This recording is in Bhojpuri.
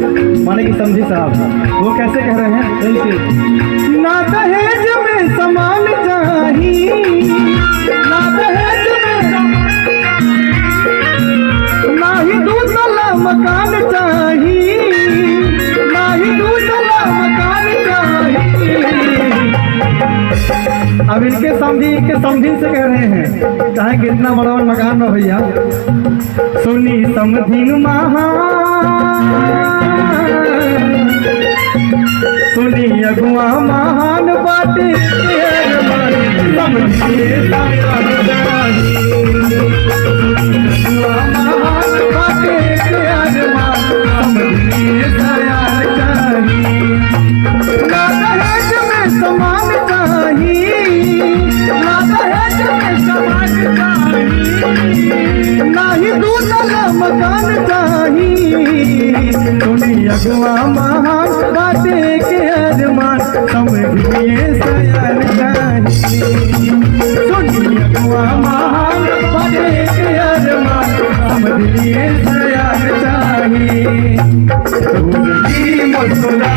माने कि समझी साहब वो कैसे कह रहे हैं, ऐसे ना दहेज में समान चाही, ना दहेज में ना ही दूसरा मकान चाही, ना ही दूसरा मकान चाही। अब इनके समधी से कह रहे हैं, चाहे कितना बड़ा मकान हो भैया, सुनी समधिन महा, सुनी अगुआ महान बाटे समझिए महान बाटे समझिए सयान चाही, ना दहेज में समान चाही, ना दहेज में समान चाही, ना ही दूसरा मकान चाही। सुनी अगुआ महान बाटे के अरमान समझिए सयान चाही, सुनी अगुआ महान बाटे के अरमान समझिए सयान चाही। मुस्कुरा